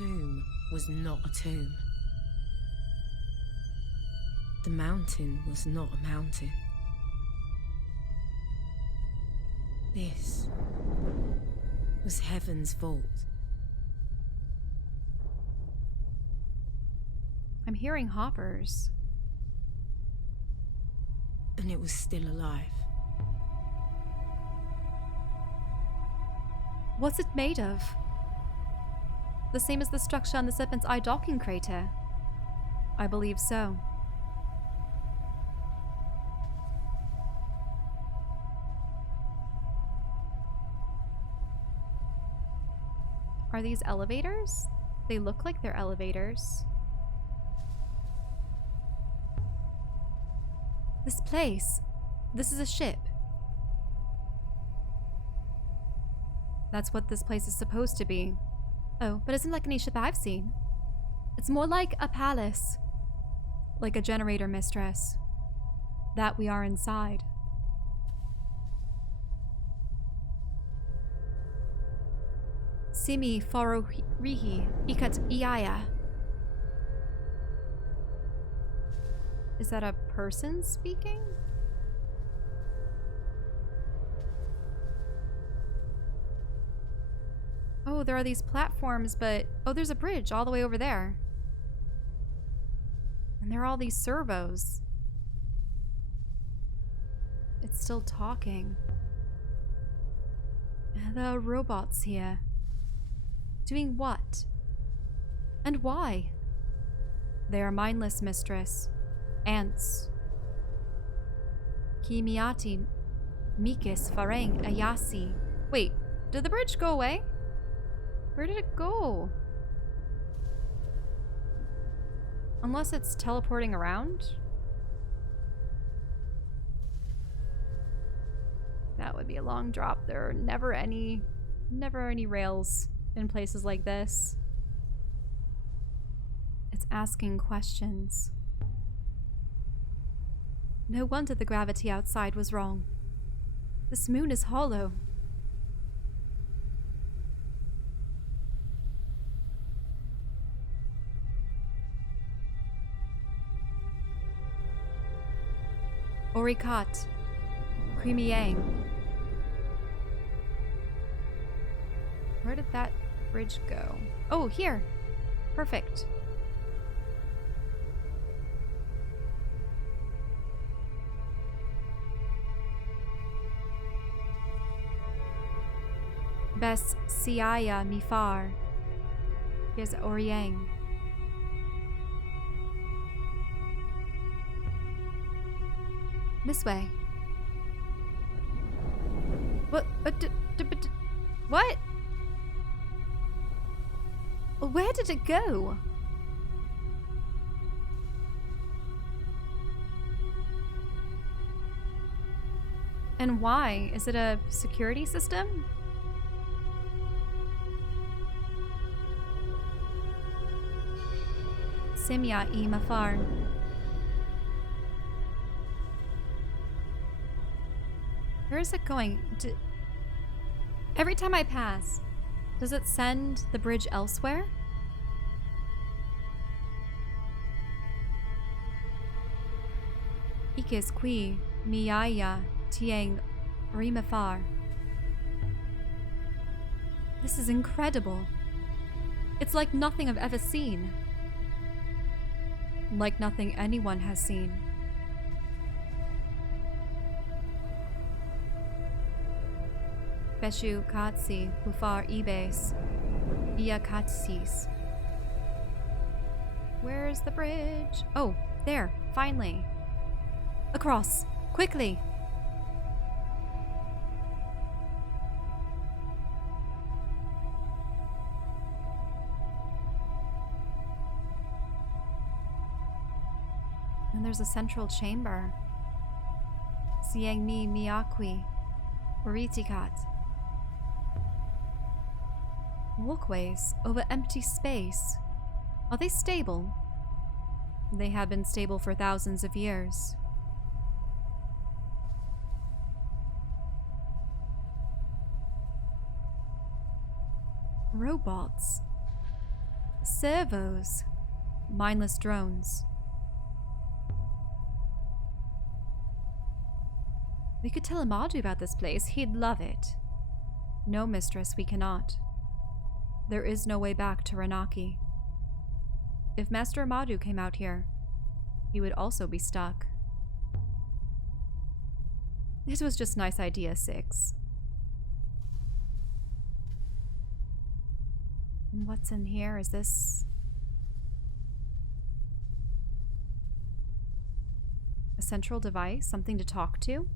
tomb was not a tomb. The mountain was not a mountain. This was heaven's vault. I'm hearing hoppers. And it was still alive. What's it made of? The same as the structure on the Serpent's Eye docking crater? I believe so. Are these elevators? They look like they're elevators. This place. This is a ship. That's what this place is supposed to be. Oh, but isn't like any ship I've seen. It's more like a palace. Like a generator mistress. That we are inside. Simi Farohihi Ikat Iaya. Is that a person speaking? Oh, there are these platforms, but... Oh, there's a bridge all the way over there. And there are all these servos. It's still talking. There are robots here. Doing what? And why? They are mindless, mistress. Ants. Kimiati Mikis Farang Ayasi. Wait, did the bridge go away? Where did it go? Unless it's teleporting around? That would be a long drop. There are never any rails in places like this. It's asking questions. No wonder the gravity outside was wrong. This moon is hollow. Orikat. Creamy Yang. Where did that bridge go? Oh, here. Perfect. Bes Siaya Mifar. Here's Oriang. This way. What? What? Where did it go? And why? Is it a security system? Simya I Mafar. Where is it going? Every time I pass, does it send the bridge elsewhere? Ikis qui miyaya tiang rimafar. This is incredible. It's like nothing I've ever seen. Like nothing anyone has seen. Beshu Katsi Bufar Ibes Iya Katsis. Where's the bridge? Oh, there, finally. Across, quickly. And there's a central chamber. Siangmi Miyakwi Oritikat. Walkways over empty space. Are they stable? They have been stable for thousands of years. Robots. Servos. Mindless drones. We could tell Amadu about this place. He'd love it. No, mistress, we cannot. There is no way back to Ranaki. If Master Amadu came out here, he would also be stuck. It was just nice idea 6. And what's in here? Is this a central device? Something to talk to?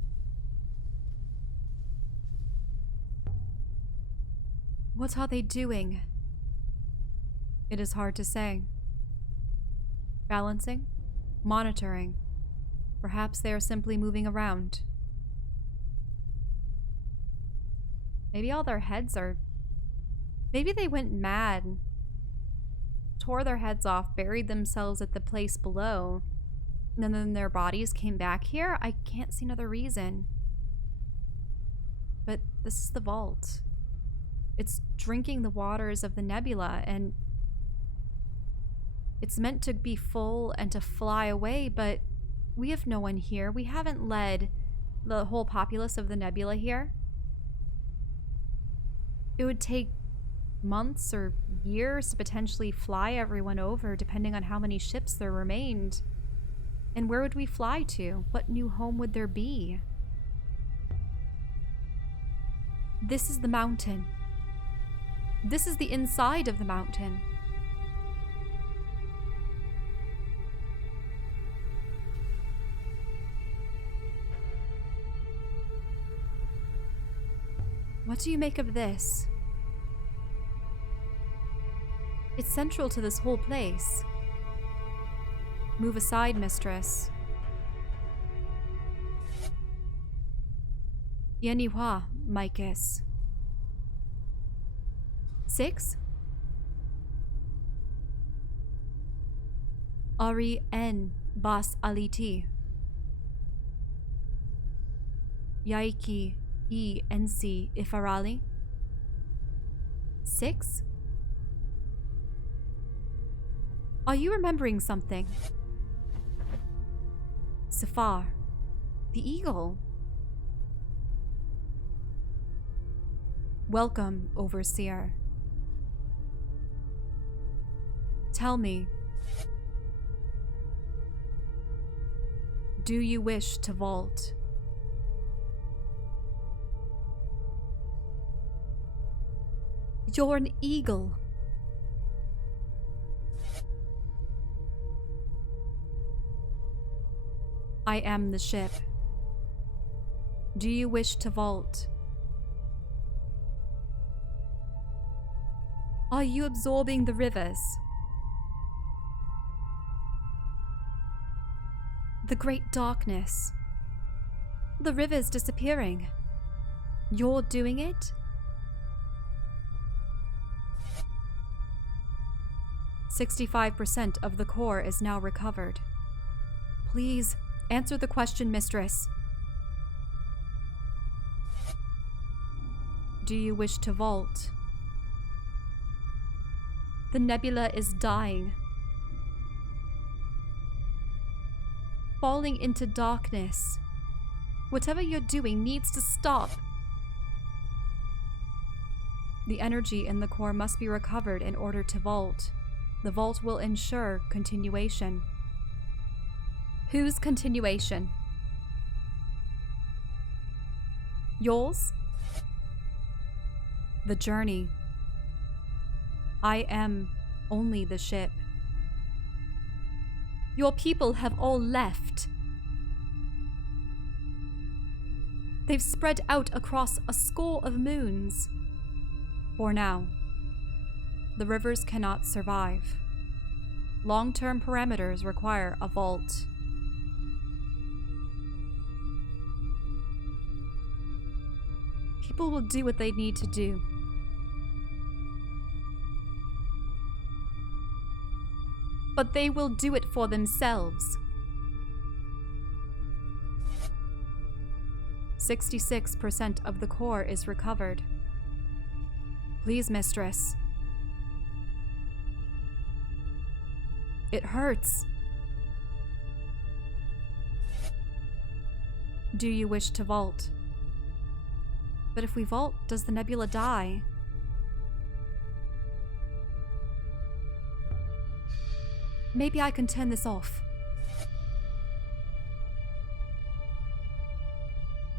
What are they doing? It is hard to say. Balancing? Monitoring? Perhaps they are simply moving around. Maybe all their heads are... Maybe they went mad, tore their heads off, buried themselves at the place below, and then their bodies came back here? I can't see another reason. But this is the vault. It's drinking the waters of the Nebula, and it's meant to be full and to fly away, but we have no one here. We haven't led the whole populace of the Nebula here. It would take months or years to potentially fly everyone over, depending on how many ships there remained. And where would we fly to? What new home would there be? This is the mountain. This is the inside of the mountain. What do you make of this? It's central to this whole place. Move aside, mistress. Yeniwa, Micus. 6? Ari en bas aliti. Yaiki e nc ifarali. 6? Are you remembering something? Safar. The eagle. Welcome, Overseer. Tell me, do you wish to vault? You're an eagle. I am the ship. Do you wish to vault? Are you absorbing the rivers? The great darkness. The rivers disappearing. You're doing it? "65% of the core is now recovered. Please, answer the question, mistress. Do you wish to vault? The nebula is dying. Falling into darkness. Whatever you're doing needs to stop. The energy in the core must be recovered in order to vault. The vault will ensure continuation. Whose continuation? Yours? The journey. I am only the ship. Your people have all left. They've spread out across a score of moons. For now, the rivers cannot survive. Long-term parameters require a vault. People will do what they need to do. But they will do it for themselves. 66% of the core is recovered. Please, mistress. It hurts. Do you wish to vault? But if we vault, does the nebula die? Maybe I can turn this off.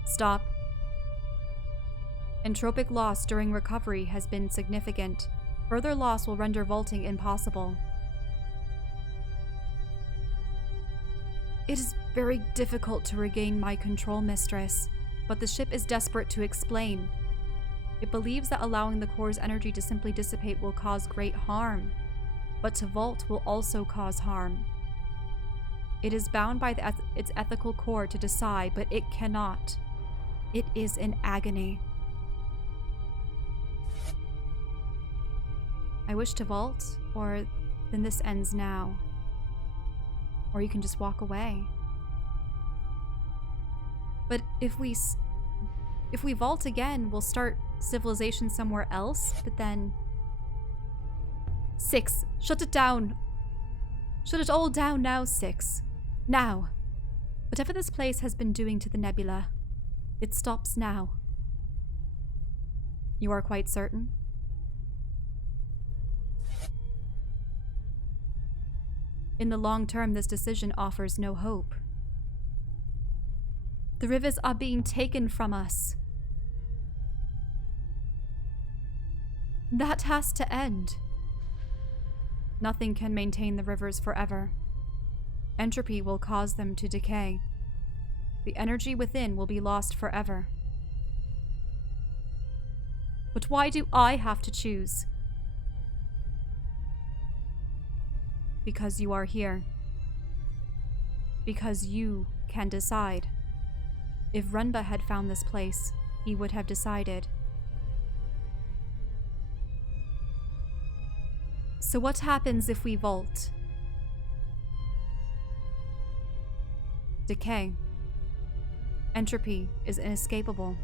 Stop. Entropic loss during recovery has been significant. Further loss will render vaulting impossible. It is very difficult to regain my control, mistress, but the ship is desperate to explain. It believes that allowing the core's energy to simply dissipate will cause great harm, but to vault will also cause harm. It is bound by its ethical core to decide, but it cannot. It is in agony. I wish to vault, or then this ends now. Or you can just walk away. But if we vault again, we'll start civilization somewhere else, but then... 6. Shut it down. Shut it all down now, 6. Now. Whatever this place has been doing to the nebula, it stops now. You are quite certain? In the long term, this decision offers no hope. The rivers are being taken from us. That has to end. Nothing can maintain the rivers forever. Entropy will cause them to decay. The energy within will be lost forever. But why do I have to choose? Because you are here. Because you can decide. If Runba had found this place, he would have decided. So what happens if we vault? Decay. Entropy is inescapable.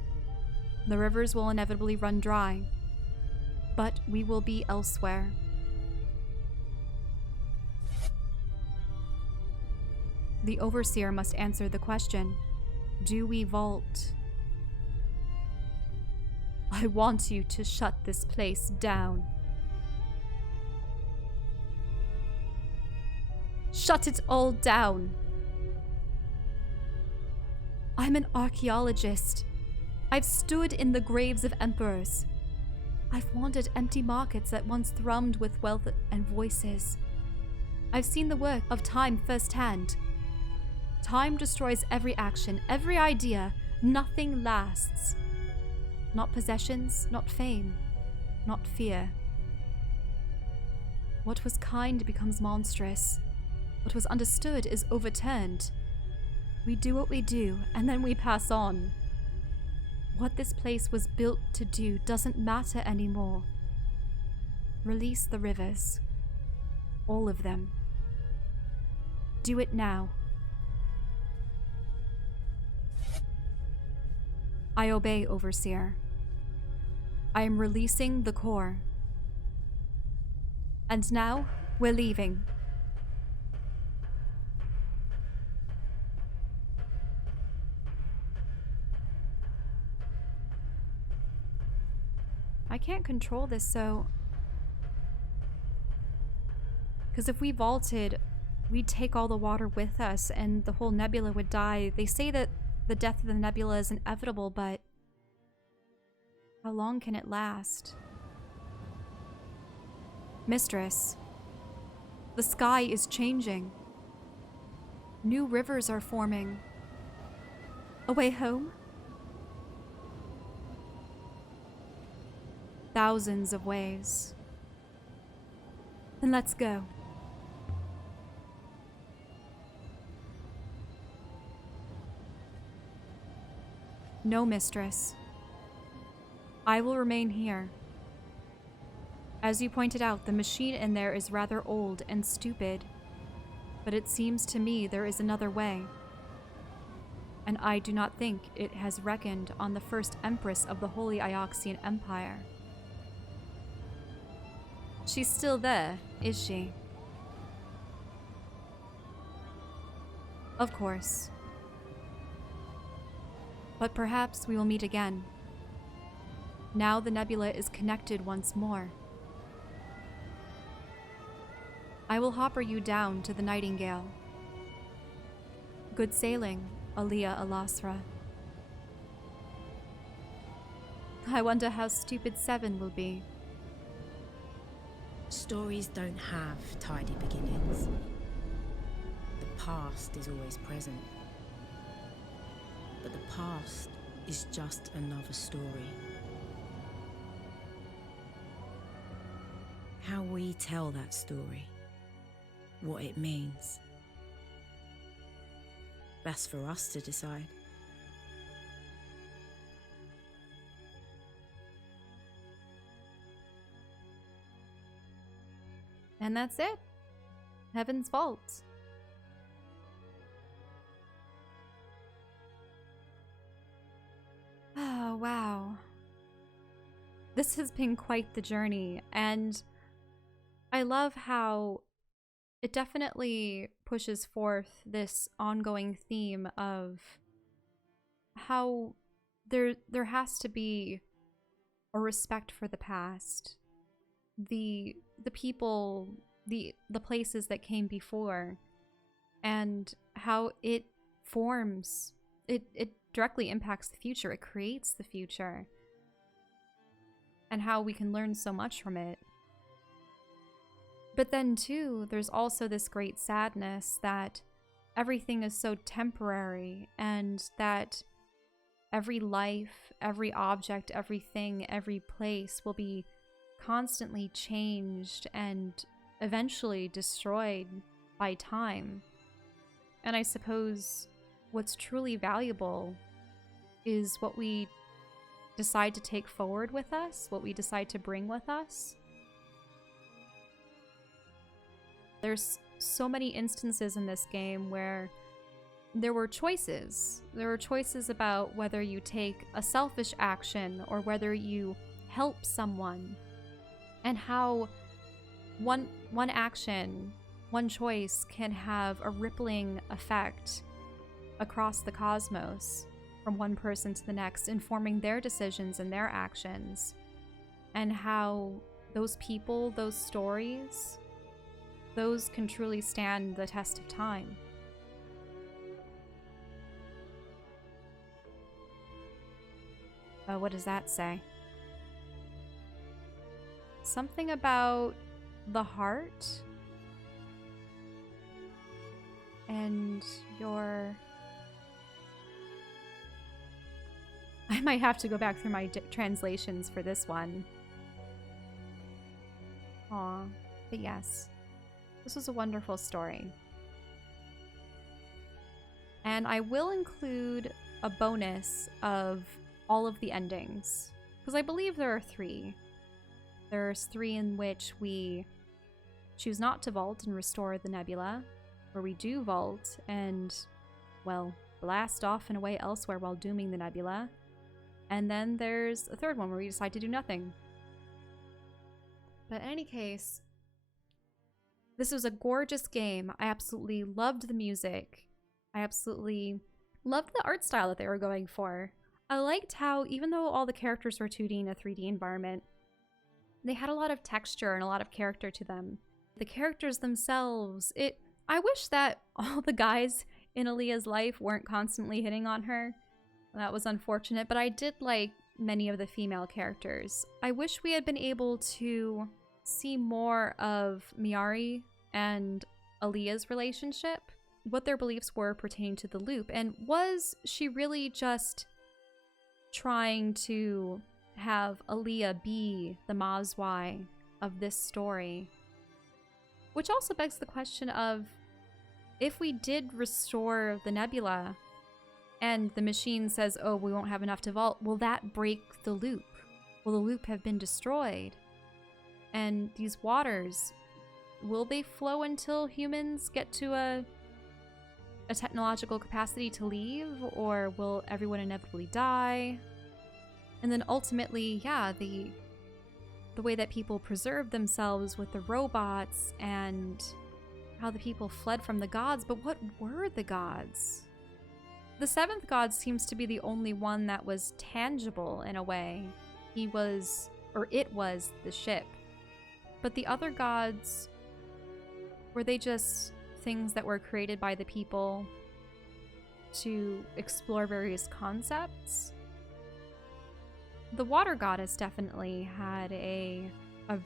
The rivers will inevitably run dry. But we will be elsewhere. The Overseer must answer the question, do we vault? I want you to shut this place down. Shut it all down. I'm an archaeologist. I've stood in the graves of emperors. I've wandered empty markets that once thrummed with wealth and voices. I've seen the work of time firsthand. Time destroys every action, every idea. Nothing lasts. Not possessions, not fame, not fear. What was kind becomes monstrous. What was understood is overturned. We do what we do, and then we pass on. What this place was built to do doesn't matter anymore. Release the rivers. All of them. Do it now. I obey, Overseer. I am releasing the core. And now, we're leaving. I can't control this, so... Because if we vaulted, we'd take all the water with us and the whole nebula would die. They say that the death of the nebula is inevitable, but how long can it last? Mistress, the sky is changing. New rivers are forming. A way home? Thousands of ways. Then let's go. No, mistress. I will remain here. As you pointed out, the machine in there is rather old and stupid, but it seems to me there is another way. And I do not think it has reckoned on the first empress of the Holy Ioxian Empire. She's still there, is she? Of course. But perhaps we will meet again. Now the nebula is connected once more. I will hopper you down to the Nightingale. Good sailing, Aliya Elasra. I wonder how stupid 7 will be. Stories don't have tidy beginnings. The past is always present. But the past is just another story. How we tell that story, what it means, that's for us to decide. And that's it. Heaven's Vault. Oh, wow. This has been quite the journey, and I love how it definitely pushes forth this ongoing theme of how there has to be a respect for the past, the people, the places that came before, and how it forms, it directly impacts the future, it creates the future, and how we can learn so much from it. But then too, there's also this great sadness that everything is so temporary, and that every life, every object, everything, every place will be constantly changed and eventually destroyed by time. And I suppose what's truly valuable is what we decide to take forward with us, what we decide to bring with us. There's so many instances in this game where there were choices. There were choices about whether you take a selfish action or whether you help someone, and how one action, one choice can have a rippling effect across the cosmos from one person to the next, informing their decisions and their actions, and how those people, those stories, those can truly stand the test of time. What does that say? Something about the heart and your... I might have to go back through my translations for this one. Aw, but yes. This was a wonderful story. And I will include a bonus of all of the endings, because I believe there are 3. There's 3 in which we choose not to vault and restore the nebula, where we do vault and, well, blast off and away elsewhere while dooming the nebula. And then there's a 3rd one where we decide to do nothing. But in any case, this was a gorgeous game. I absolutely loved the music. I absolutely loved the art style that they were going for. I liked how, even though all the characters were 2D in a 3D environment, they had a lot of texture and a lot of character to them. The characters themselves, I wish that all the guys in Aliya's life weren't constantly hitting on her. That was unfortunate, but I did like many of the female characters. I wish we had been able to see more of Miari and Aliya's relationship, what their beliefs were pertaining to the loop, and was she really just trying to have Aliya be the Mazwai of this story? Which also begs the question of, if we did restore the nebula and the machine says, oh, we won't have enough to vault, will that break the loop? Will the loop have been destroyed? And these waters, will they flow until humans get to a technological capacity to leave, or will everyone inevitably die? And then ultimately, yeah, the way that people preserve themselves with the robots, and how the people fled from the gods, but what were the gods? The seventh god seems to be the only one that was tangible in a way. It was the ship. But the other gods, were they just things that were created by the people to explore various concepts? The water goddess definitely had a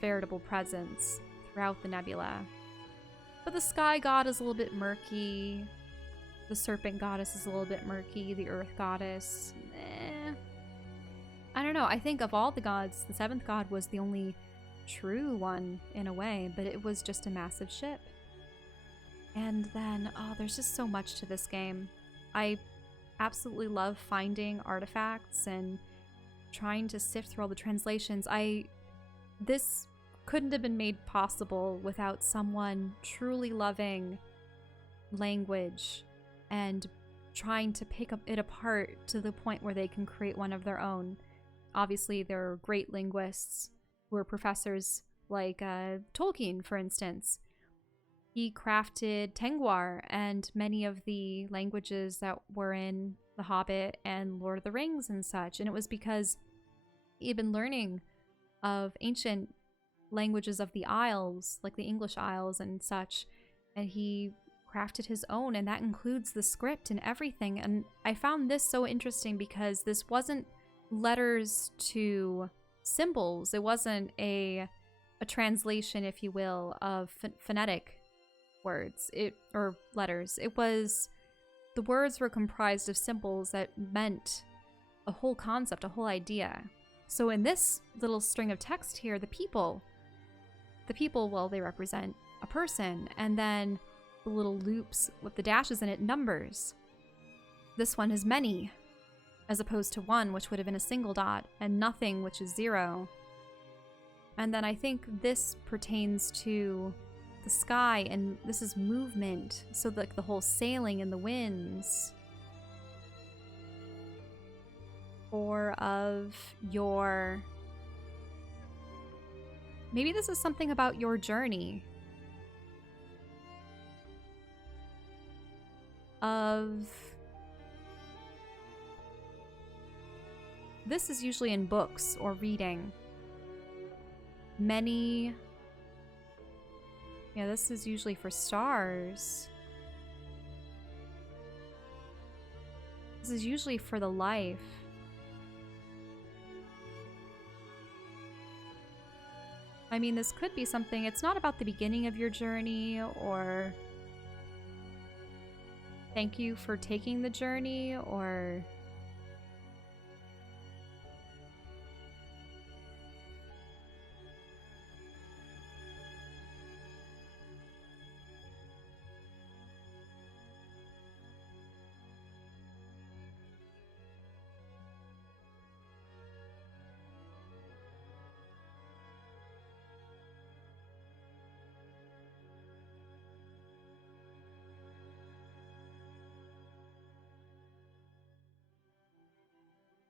veritable presence throughout the Nebula. But the sky god is a little bit murky. The serpent goddess is a little bit murky. The earth goddess, I don't know. I think of all the gods, the seventh god was the only true one in a way, but it was just a massive ship. And then, there's just so much to this game. I absolutely love finding artifacts and trying to sift through all the translations. This couldn't have been made possible without someone truly loving language and trying to pick it apart to the point where they can create one of their own. Obviously, there are great linguists who are professors like Tolkien, for instance. He crafted Tengwar and many of the languages that were in The Hobbit and Lord of the Rings and such. And it was because he had been learning of ancient languages of the Isles, like the English Isles and such. And he crafted his own, and that includes the script and everything. And I found this so interesting because this wasn't letters to symbols. It wasn't a translation, if you will, of phonetic words or letters. It was, the words were comprised of symbols that meant a whole concept, a whole idea. So in this little string of text here, the people, well, they represent a person, and then the little loops with the dashes in it, numbers. This one is many, as opposed to one, which would have been a single dot, and nothing, which is 0. And then I think this pertains to the sky, and this is movement, so like the whole sailing in the winds. Or of your... Maybe this is something about your journey. This is usually in books or reading. This is usually for stars. This is usually for the life. I mean, this could be something, it's not about the beginning of your journey or thank you for taking the journey or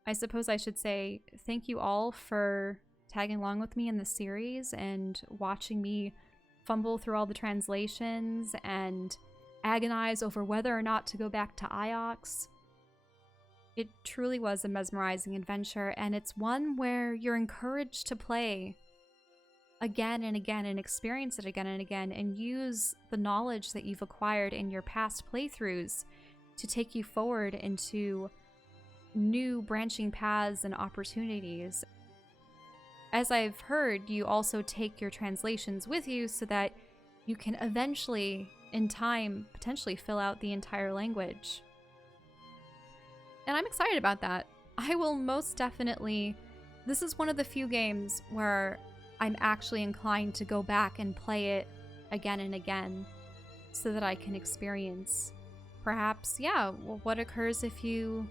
I suppose I should say thank you all for tagging along with me in the series and watching me fumble through all the translations and agonize over whether or not to go back to Iox. It truly was a mesmerizing adventure, and it's one where you're encouraged to play again and again and experience it again and again and use the knowledge that you've acquired in your past playthroughs to take you forward into new branching paths and opportunities. As I've heard, you also take your translations with you so that you can eventually, in time, potentially fill out the entire language. And I'm excited about that. I will most definitely... This is one of the few games where I'm actually inclined to go back and play it again and again so that I can experience perhaps, what occurs if you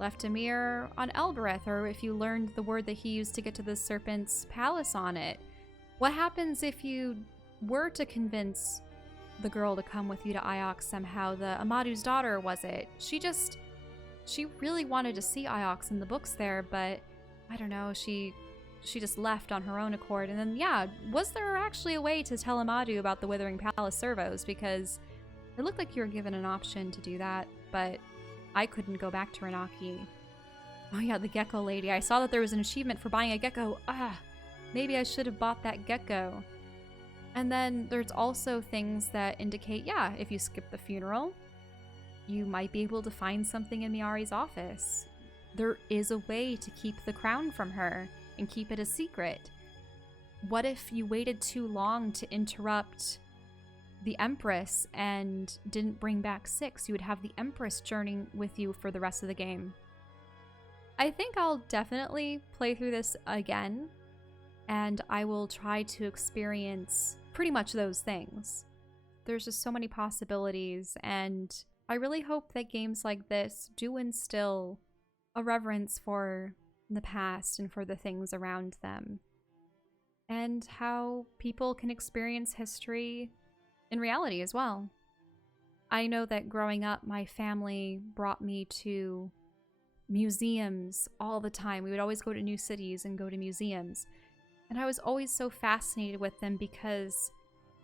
left Amir on Elbereth, or if you learned the word that he used to get to the Serpent's Palace on it. What happens if you were to convince the girl to come with you to Iox somehow? The Amadu's daughter, was it? She really wanted to see Iox in the books there, but I don't know, she she just left on her own accord. And then, yeah, was there actually a way to tell Amadou about the Withering Palace servos? Because it looked like you were given an option to do that, but I couldn't go back to Renaki. Oh yeah, the gecko lady. I saw that there was an achievement for buying a gecko. Maybe I should have bought that gecko. And then there's also things that indicate, yeah, if you skip the funeral, you might be able to find something in Miyari's office. There is a way to keep the crown from her and keep it a secret. What if you waited too long to interrupt the Empress and didn't bring back 6? You would have the Empress journeying with you for the rest of the game. I think I'll definitely play through this again, and I will try to experience pretty much those things. There's just so many possibilities, and I really hope that games like this do instill a reverence for the past and for the things around them, and how people can experience history in reality as well. I know that growing up, my family brought me to museums all the time. We would always go to new cities and go to museums. And I was always so fascinated with them because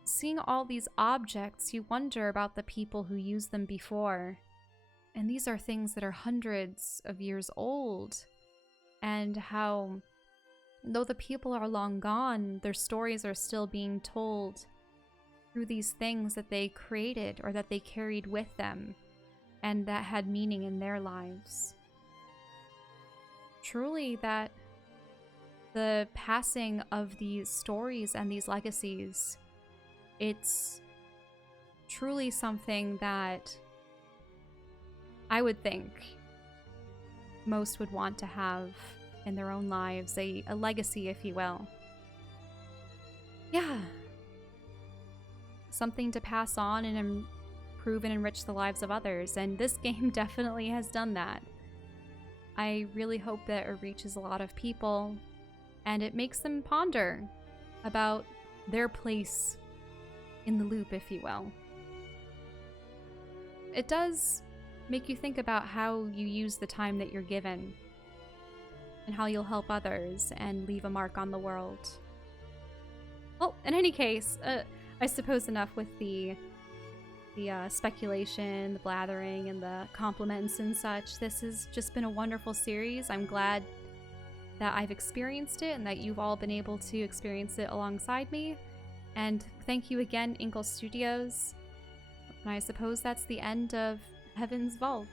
seeing all these objects, you wonder about the people who used them before. And these are things that are hundreds of years old. And how, though the people are long gone, their stories are still being told through these things that they created or that they carried with them and that had meaning in their lives. Truly, that the passing of these stories and these legacies, it's truly something that I would think most would want to have in their own lives, a legacy, if you will. Yeah. Something to pass on and improve and enrich the lives of others, and this game definitely has done that. I really hope that it reaches a lot of people, and it makes them ponder about their place in the loop, if you will. It does make you think about how you use the time that you're given, and how you'll help others and leave a mark on the world. Well, in any case, I suppose enough with the speculation, the blathering, and the compliments and such. This has just been a wonderful series. I'm glad that I've experienced it and that you've all been able to experience it alongside me. And thank you again, Inkle Studios. And I suppose that's the end of Heaven's Vault.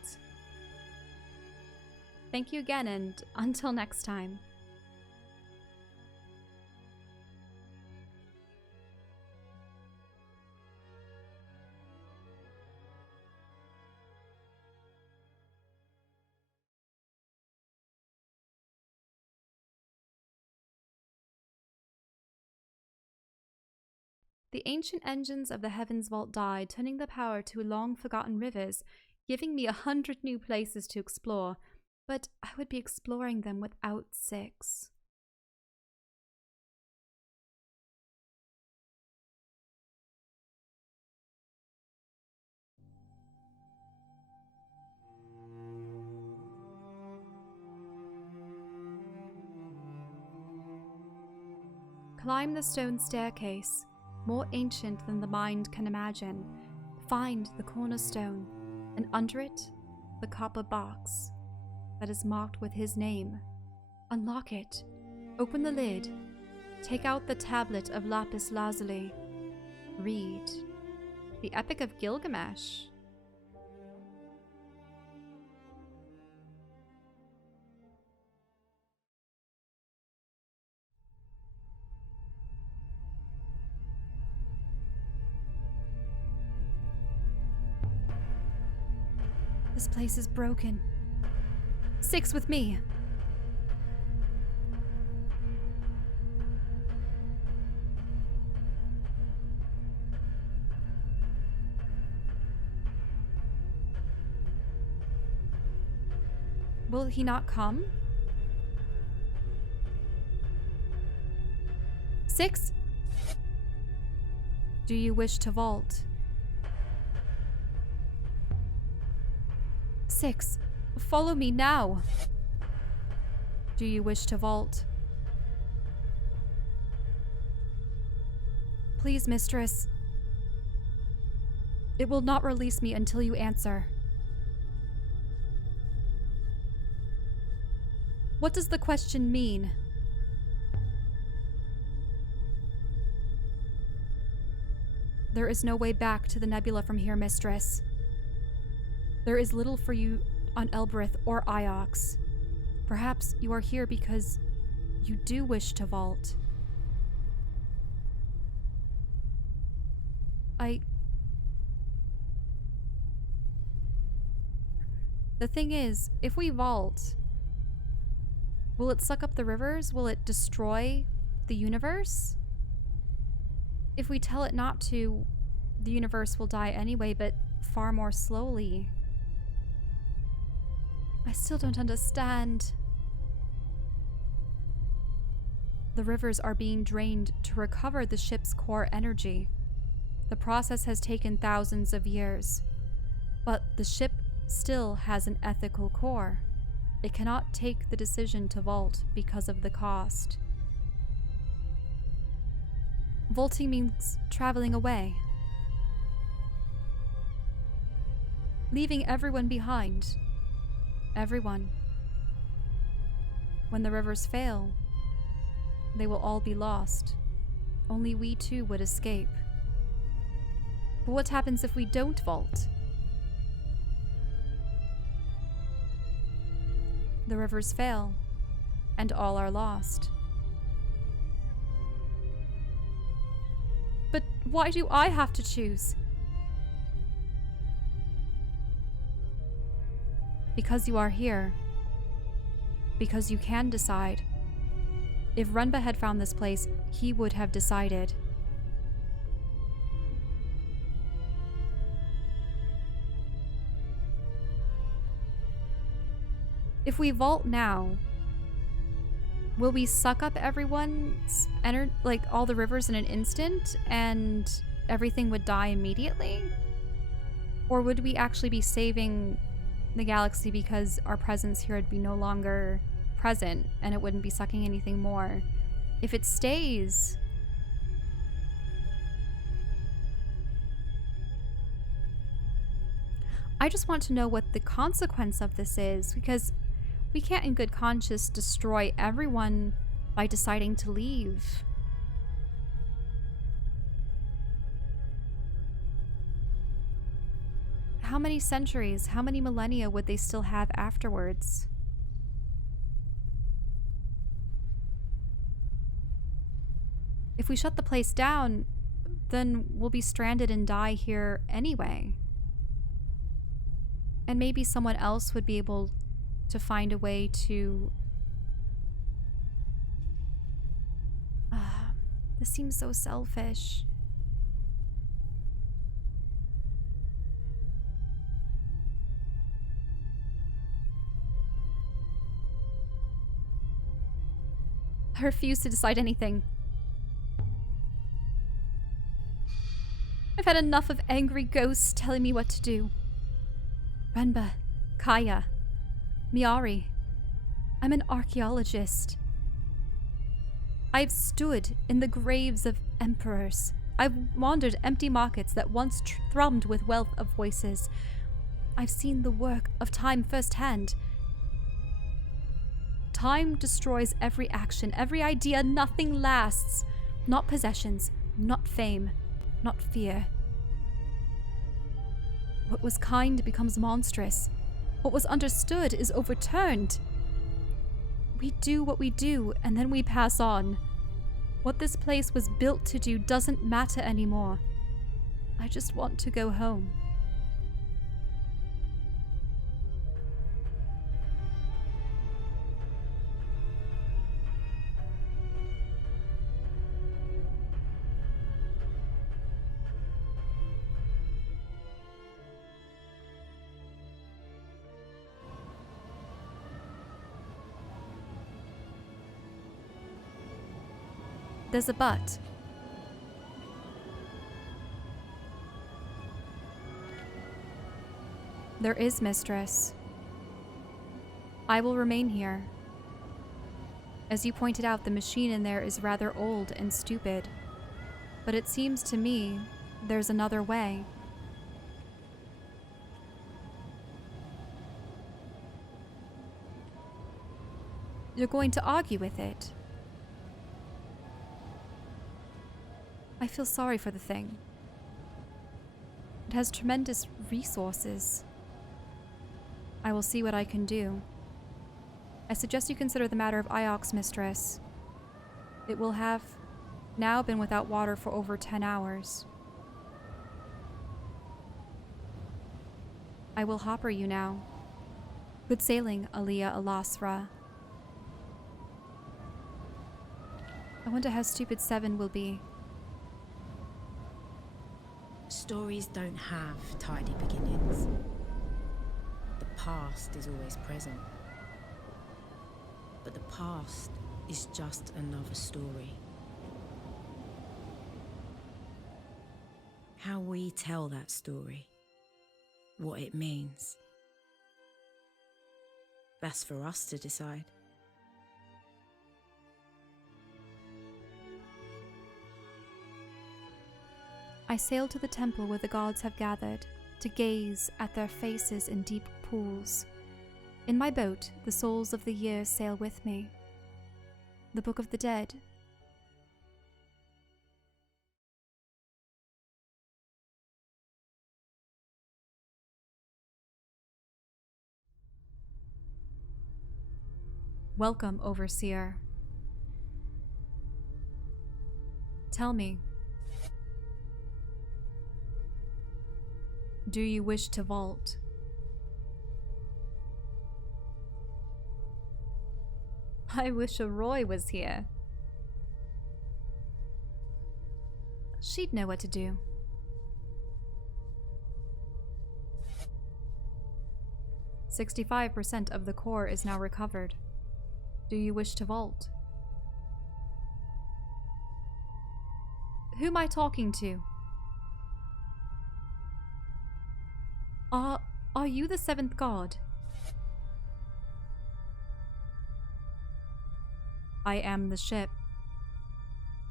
Thank you again, and until next time. The ancient engines of the Heaven's Vault died, turning the power to long-forgotten rivers, giving me 100 new places to explore, but I would be exploring them without 6. Climb the stone staircase, more ancient than the mind can imagine. Find the cornerstone, and under it, the copper box that is marked with his name. Unlock it, open the lid, take out the tablet of lapis lazuli. Read the Epic of Gilgamesh. This place is broken. 6 with me. Will he not come? 6? Do you wish to vault? 6. Follow me now. Do you wish to vault? Please, mistress. It will not release me until you answer. What does the question mean? There is no way back to the Nebula from here, mistress. There is little for you on Elbereth or Iox. Perhaps you are here because you do wish to vault. The thing is, if we vault, will it suck up the rivers? Will it destroy the universe? If we tell it not to, the universe will die anyway, but far more slowly. I still don't understand. The rivers are being drained to recover the ship's core energy. The process has taken thousands of years, but the ship still has an ethical core. It cannot take the decision to vault because of the cost. Vaulting means traveling away, leaving everyone behind. Everyone. When the rivers fail, they will all be lost. Only we two would escape. But what happens if we don't vault? The rivers fail, and all are lost. But why do I have to choose? Because you are here. Because you can decide. If Renba had found this place, he would have decided. If we vault now, will we suck up everyone's like all the rivers in an instant and everything would die immediately? Or would we actually be saving the galaxy because our presence here would be no longer present and it wouldn't be sucking anything more? If it stays, I just want to know what the consequence of this is, because we can't in good conscience destroy everyone by deciding to leave. How many centuries, how many millennia would they still have afterwards? If we shut the place down, then we'll be stranded and die here anyway. And maybe someone else would be able to find a way to... This seems so selfish. I refuse to decide anything. I've had enough of angry ghosts telling me what to do. Renba, Kaya, Miari. I'm an archaeologist. I've stood in the graves of emperors. I've wandered empty markets that once thrummed with wealth of voices. I've seen the work of time firsthand. Time destroys every action, every idea. Nothing lasts. Not possessions, not fame, not fear. What was kind becomes monstrous. What was understood is overturned. We do what we do, and then we pass on. What this place was built to do doesn't matter anymore. I just want to go home. There's a but. There is, mistress. I will remain here. As you pointed out, the machine in there is rather old and stupid. But it seems to me there's another way. You're going to argue with it? I feel sorry for the thing. It has tremendous resources. I will see what I can do. I suggest you consider the matter of Iox, mistress. It will have now been without water for over 10 hours. I will hopper you now. Good sailing, Aliya Elasra. I wonder how stupid 7 will be. Stories don't have tidy beginnings. The past is always present. But the past is just another story. How we tell that story, what it means, that's for us to decide. I sail to the temple where the gods have gathered to gaze at their faces in deep pools. In my boat, the souls of the years sail with me. The Book of the Dead. Welcome, Overseer. Tell me, do you wish to vault? I wish a Roy was here. She'd know what to do. "65% of the core is now recovered. Do you wish to vault?" Who am I talking to? Are you the 7th god? I am the ship.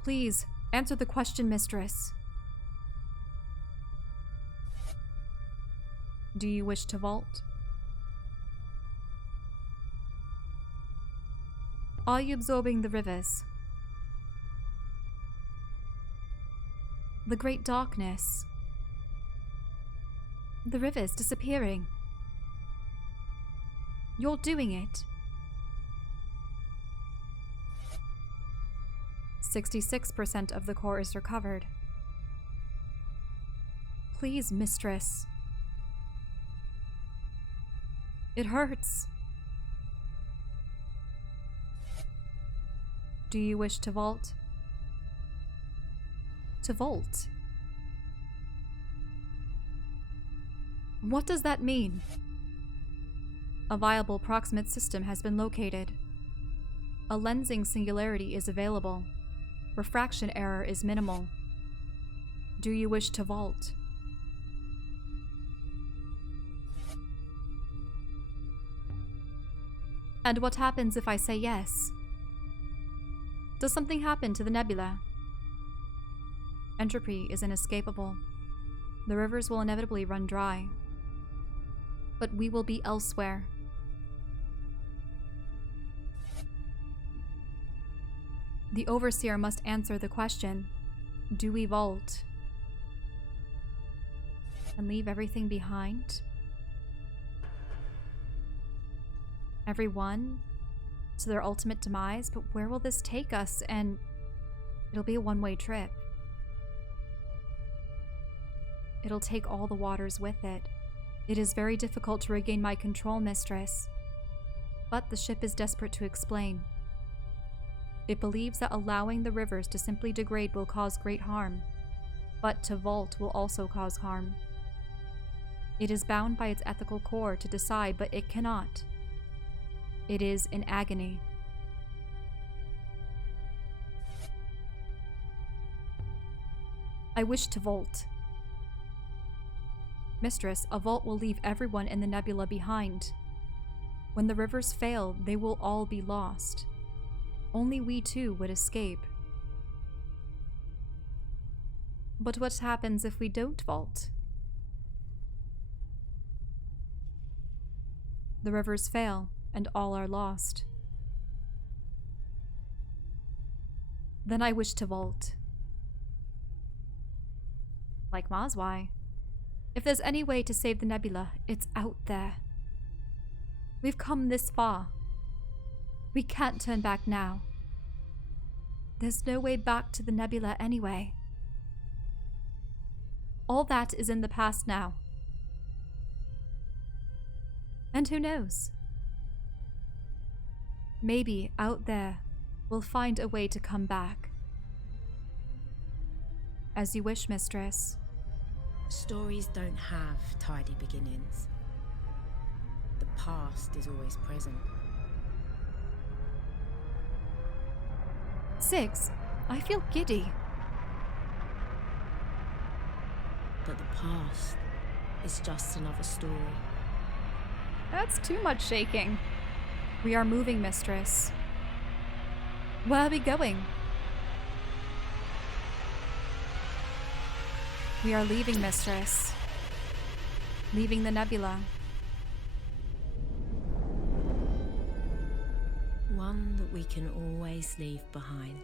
Please, answer the question, mistress. Do you wish to vault? Are you absorbing the rivers? The great darkness. The river's disappearing. You're doing it. 66% of the core is recovered. Please, mistress. It hurts. Do you wish to vault? To vault? What does that mean? A viable proximate system has been located. A lensing singularity is available. Refraction error is minimal. Do you wish to vault? And what happens if I say yes? Does something happen to the Nebula? Entropy is inescapable. The rivers will inevitably run dry. But we will be elsewhere. The Overseer must answer the question, do we vault? And leave everything behind? Everyone to their ultimate demise, but where will this take us? And it'll be a one-way trip. It'll take all the waters with it. It is very difficult to regain my control, mistress. But the ship is desperate to explain. It believes that allowing the rivers to simply degrade will cause great harm, but to vault will also cause harm. It is bound by its ethical core to decide, but it cannot. It is in agony. I wish to vault. Mistress, a vault will leave everyone in the Nebula behind. When the rivers fail, they will all be lost. Only we two would escape. But what happens if we don't vault? The rivers fail, and all are lost. Then I wish to vault. Like Mazwai. If there's any way to save the Nebula, it's out there. We've come this far. We can't turn back now. There's no way back to the Nebula anyway. All that is in the past now. And who knows? Maybe out there we'll find a way to come back. As you wish, mistress. Stories don't have tidy beginnings. The past is always present. 6. I feel giddy. But the past is just another story. That's too much shaking. We are moving, mistress. Where are we going? We are leaving, mistress. Leaving the Nebula. One that we can always leave behind.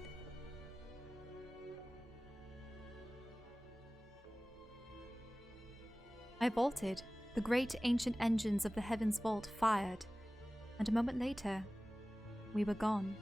I vaulted. The great ancient engines of the heavens vault fired, and a moment later, we were gone.